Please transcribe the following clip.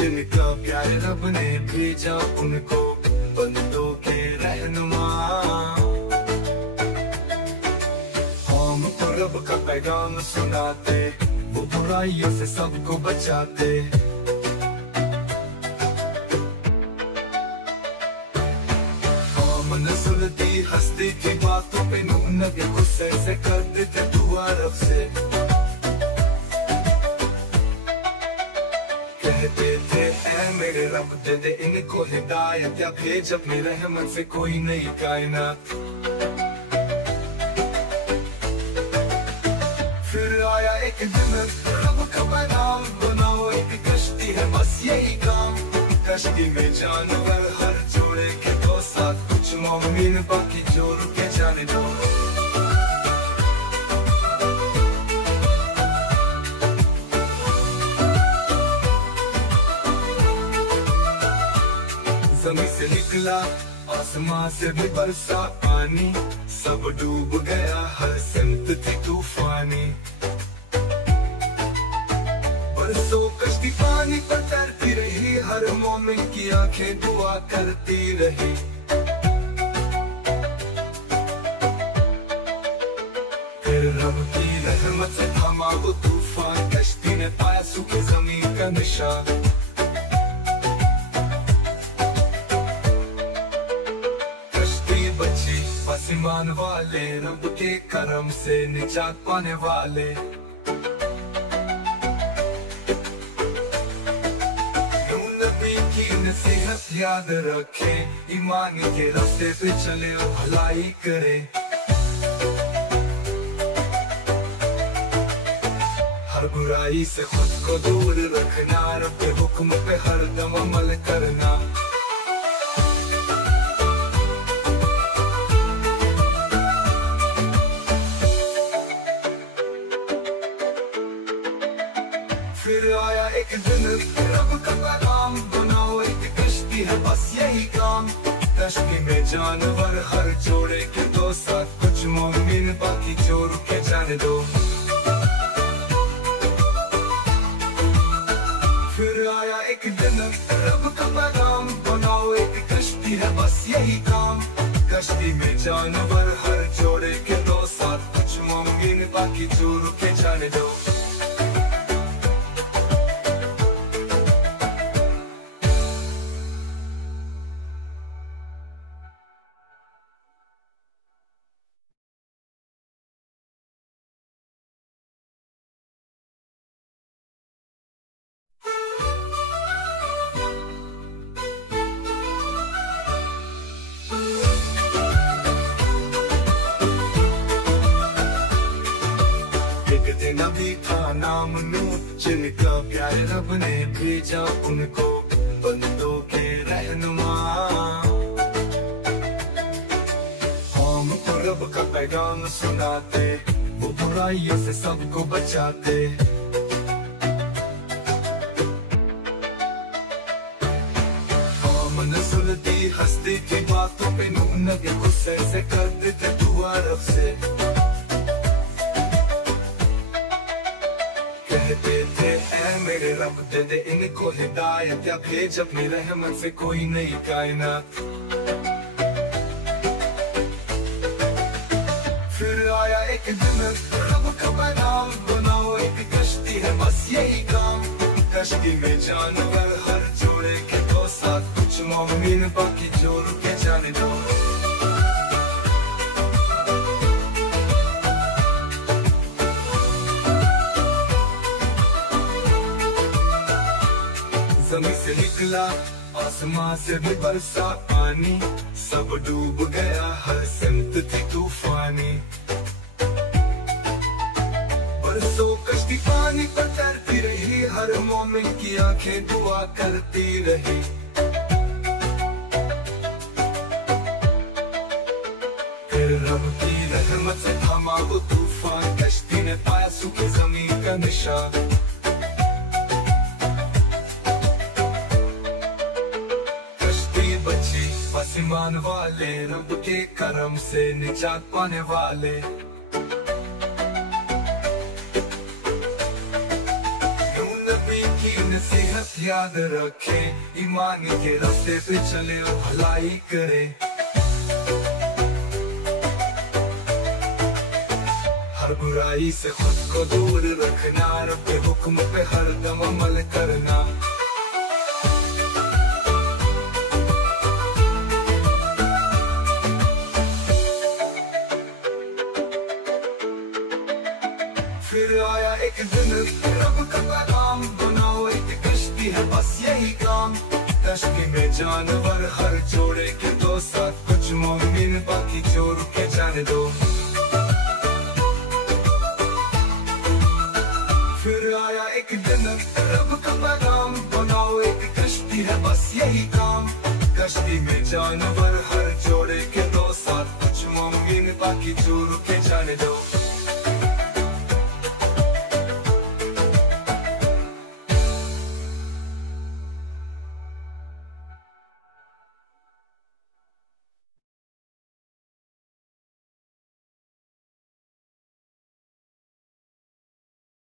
जिनका प्यार रब ने भेजा उनको बंदों के रहनुमा। हमको रब का पैगाम सुनाते, वो बुराइयों से सबको बचाते। हमने सुनती हस्ती की बातों पे नूह नबी गुस्से से कर देते दुआ रब से। कहते थे ऐ मेरे रब दे दे इनको हिदायत, या भेज अपनी रहमत से कोई नई कायनात। फिर आया एक दिन रब का पैगाम, बनाओ एक कश्ती है बस यही काम। कश्ती में जानवर हर जोड़े के दो साथ, कुछ मोमिन बाकी जो रुके जाने दो। जमीन से निकला आसमां से भी बरसा पानी, सब डूब गया हर सिमत थी तूफानी। बरसों कश्ती पानी पर तैरती रही, हर मोमिन की आंखें दुआ करती रही। फिर रब की रहमत से थमा वो तूफान, कश्ती ने पाया सूखी जमीन का निशान। ईमान वाले रब के करम से निजात पाने वाले। नूह नबी की नसीहत याद रखें, ईमान के रास्ते पे चले और भलाई करे। हर बुराई से खुद को दूर रखना, रब के हुक्म पे हर दम अमल करना। फिर आया एक दिन रब का पैगाम, बनाओ एक कश्ती है बस यही काम। कश्ती में जानवर हर जोड़े के दो साथ, कुछ मोमिन बाकी जो रुके जाने दो। फिर आया एक दिन रब का पैगाम, बनाओ एक कश्ती है बस यही काम। कश्ती में जानवर हर जोड़े के दो साथ, कुछ मोमिन बाकी जो रुके जाने दो। नबी था नाम नूह, जिनका प्यार रब ने भेजा उनको बंदों के रहनुमा। हमको रब का पैगाम सुनाते, वो बुराइयों से सबको बचाते। हमने सुनती हस्ती की बातों पे नूह नबी गुस्से से कर देते दुआ रब से। कहते थे ऐ मेरे रब दे दे इनको हिदायत, या भेज अपनी रहमत से कोई नई कायनात। फिर आया एक दिन रब का पैगाम, बनाओ एक कश्ती है बस यही काम। कश्ती में जानवर हर जोड़े के दो साथ, कुछ मोमिन बाकी जो रुके जाने दो। जमीन से निकला आसमां से भी बरसा पानी, सब डूब गया हर सिमत थी तूफानी। बरसों कश्ती पानी पर तैरती रही, हर मोमिन की आंखें दुआ करती रही। फिर रब की रहमत से थमा वो तूफान, कश्ती ने पाया सूखी जमीन का निशान। ईमान वाले रब के करम से निजात पाने वाले। नूह नबी की नसीहत मेहनत याद रखे, ईमान के रास्ते पे चले और भलाई करे। हर बुराई से खुद को दूर रखना, रब के हुक्म पे हर दम अमल करना। फिर आया एक दिन, रब का पैगाम, बनाओ एक कश्ती है बस यही काम। कश्ती में जानवर हर जोड़े के दो साथ, कुछ मोमिन बाकी जो रुके जाने दो। फिर आया एक दिन, रब का पैगाम, बनाओ एक कश्ती है बस यही काम। कश्ती में जानवर हर जोड़े के दो साथ, कुछ मोमिन बाकी जो रुके जाने दो।